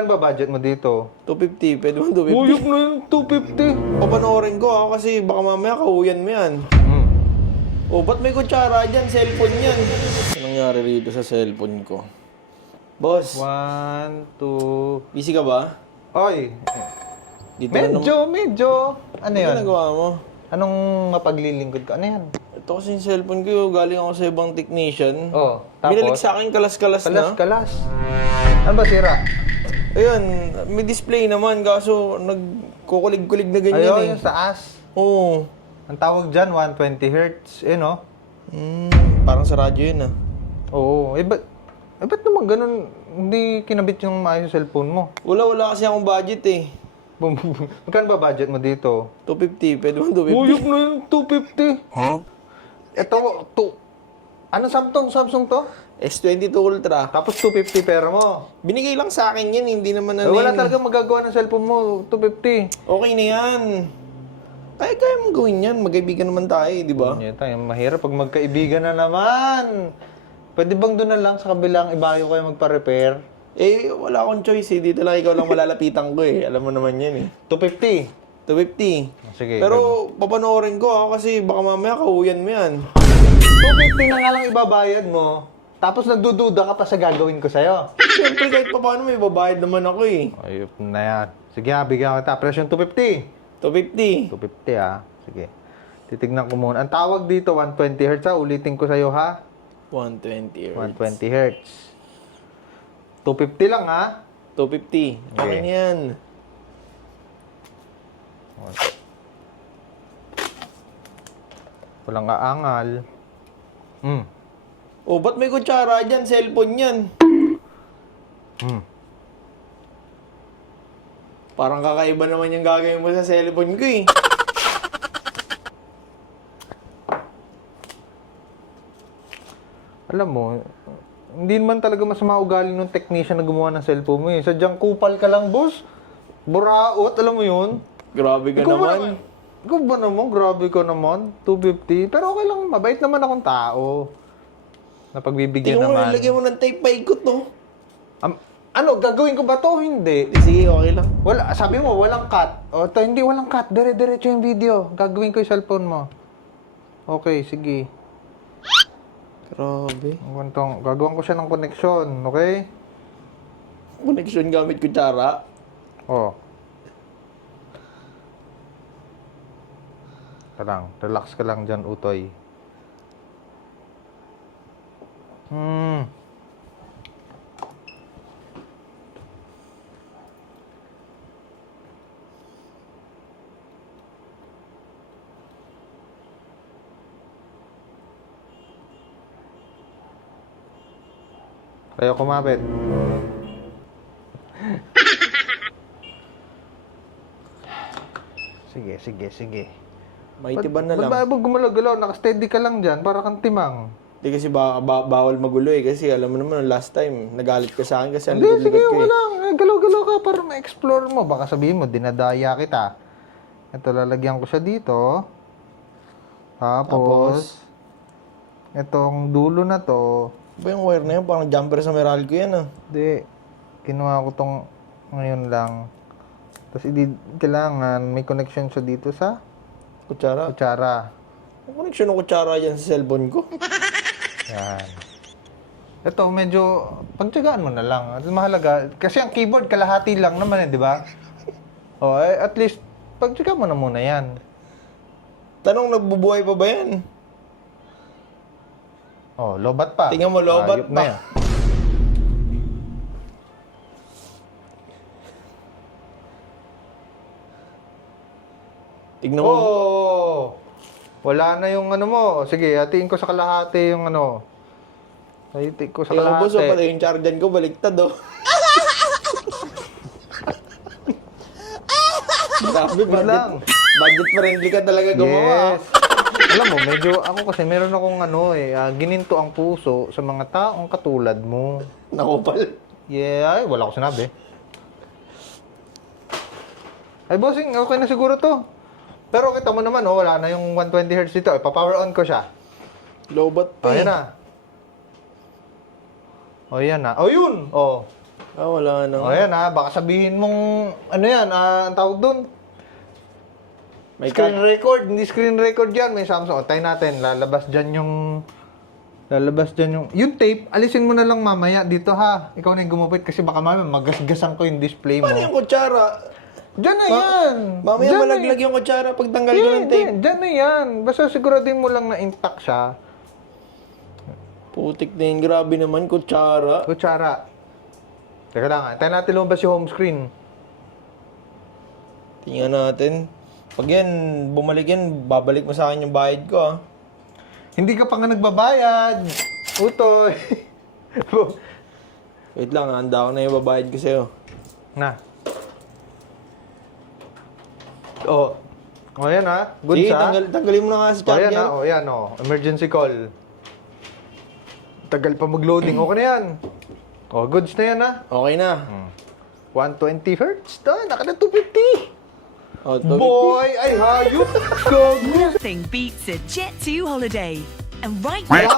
Magkano ba budget mo dito? 250. Pwede mo 250. Uyok na yung 250. Papanoorin ko ako kasi baka mamaya kahuyan mo yan. Oh, ba't may kutsara dyan? Cellphone yan. Anong nangyari rito sa cellphone ko? Boss, 1, 2... busy ka ba? Oy, Dito na medyo. Ano Ano yun? ginagawa mo? Anong mapaglilingkod ko? Ano yan? Ito kasi yung cellphone ko, galing ako sa ibang technician. Oh, Binalik tapos? sa akin kalas-kalas na. Kalas. Ano ba sira? Ayun, may display naman, kaso nagkukulig-kulig na ganyan Ayun, eh. yung sa as. Oo. Ang tawag dyan, 120 Hz. Eh, no? Parang sa radyo yun ah. Oo. Ba't naman ganun, hindi kinabit yung maayos yung cellphone mo? Wala kasi akong budget eh. Magkano ba budget mo dito? 250, pwede mo 250. Uyok na yung 250. Huh? Ito, ano Samsung to? S22 Ultra. Tapos 250 pera mo. Binigay lang sa akin yan, hindi naman Wala yun. talaga magagawa ng cellphone mo, 250. Okay na yan. Kaya mong gawin yan. Magkaibigan naman tayo, di ba? Yan tayo, mahirap pag magkaibigan na naman. Pwede bang doon na lang sa kabilang ibayo kayo magpa-repair? Eh, wala akong choice eh. Dito lang ikaw lang malalapitan ko eh. Alam mo naman yan eh. 250. 250. Sige. Pero papanoorin ko ako kasi baka mamaya kahuyan mo yan. 250 na nga lang ibabayad mo. Tapos nagdududa ka pa sa gagawin ko sa'yo. Siyempre kahit pa paano may babayad naman ako eh. Ayop na yan. Sige ha, bigyan kita. Presyo 250. 250. 250 ah. Sige. Titignan ko muna. Ang tawag dito, 120 Hz ha. Ulitin ko sa'yo ha. 120 Hz. 120 Hz. 250 lang ha. 250. Okay na yan. Walang aangal. Oh, ba't may kutsara dyan? Cellphone yan. Parang kakaiba naman yung gagawin mo sa cellphone ko eh. Alam mo, hindi naman talaga masama ugali ng technician na gumawa ng cellphone mo eh. Sadyang kupal ka lang, boss. Buraot, alam mo yun? Grabe ka naman. Ikaw ba naman? Grabe ka naman. 250. Pero okay lang, mabait naman akong tao. Napagbibigyan Tingnan mo, naman. nilagyan mo ng tape paikot to. Ano, gagawin ko ba to? Hindi. Sige, okay lang. Wala, sabi mo, walang cut. O, hindi walang cut. Dire-diretso yung video. Gagawin ko yung cellphone mo. Okay, sige. Grabe. Gagawin ko siya ng connection, okay? Connection gamit kutsara. Oh. Lang, relax ka lang dyan, Utoy. Kayo kumapit. Sige. May tiban na lang. Ba't ba gumalaw-galaw? Nakasteady ka lang dyan para kang timang. Hindi kasi bawal magulo eh. Kasi alam mo naman, last time, nagalit ka sa akin kasi ang Hindi, likod-likod sige, ko eh. wala. Galaw-galaw ka para ma-explore mo. Baka sabihin mo, dinadaya kita. Ito, lalagyan ko siya dito. Tapos, itong dulo na to, Ba yung wire na yun? Parang jumper sa Meralco yan ah. hindi, kinuha ko tong ngayon lang. Tapos, kailangan may connection siya dito sa Kutsara. kutsara. Ang connection ng kutsara yan sa cellphone ko. Yan. Ito, medyo, pagtsagaan mo na lang. At mahalaga, kasi ang keyboard, kalahati lang naman eh, di ba? O, at least, pagtsagaan mo na muna yan. Tanong, nagbubuhay pa ba yan? Oh, lobat pa. Tingnan mo, lobat Ayop pa. na yan. Tingnan mo. Oh! Wala na yung ano mo. Sige, hatiin ko sa kalahati yung ano. Hatiin ko sa Tingnan mo, boss, kalahati. pala yung charger ko, baliktad oh. Grabe, lang. budget friendly ka talaga gumawa. Yes. Alam mo, medyo ako kasi meron akong ano gininto ang puso sa mga taong katulad mo. Nakupal. Yeah, ay, wala ko sinabi. Ay, bossing, okay na siguro to. Pero kita mo naman, wala na yung 120 Hz dito. Ipa-power on ko siya. Lobat pa Ayan eh. na. O, yan na. O, yun! O. Wala na. O yan baka sabihin mong, ano yan, ang tawag doon? May Screen record, hindi screen record yan. May Samsung. O, tayo natin. Lalabas dyan yung yung tape, alisin mo na lang mamaya dito ha. Ikaw na yung gumupit kasi baka mamaya magasgasan ko yung display mo. Paano yung kutsara? Diyan na yan. Mamaya Diyan na malaglag yan. yung kutsara pag tanggal ko ng tape. Diyan na yan. Basta siguraduhin mo lang na intact siya. Putik na yun. Grabe naman, kutsara. Kutsara. Teka lang tayo natin lumabas yung home screen. Tingnan natin. Pag yan, bumalik yan, babalik mo sa akin yung bayad ko Hindi ka pa nga nagbabayad. Utoy. Wait lang, handa ko na yung babayad ko sa'yo. Na. O yan Good Sige, sa. tanggalin mo na nga sa charger. Yan Emergency call. Tagal pa mag-loading. Okay na yan. Goods na yan Okay na. 120 Hz. Naka na 250. Boy, ay hayop ka. Nothing beats a Jet2 holiday. And right now,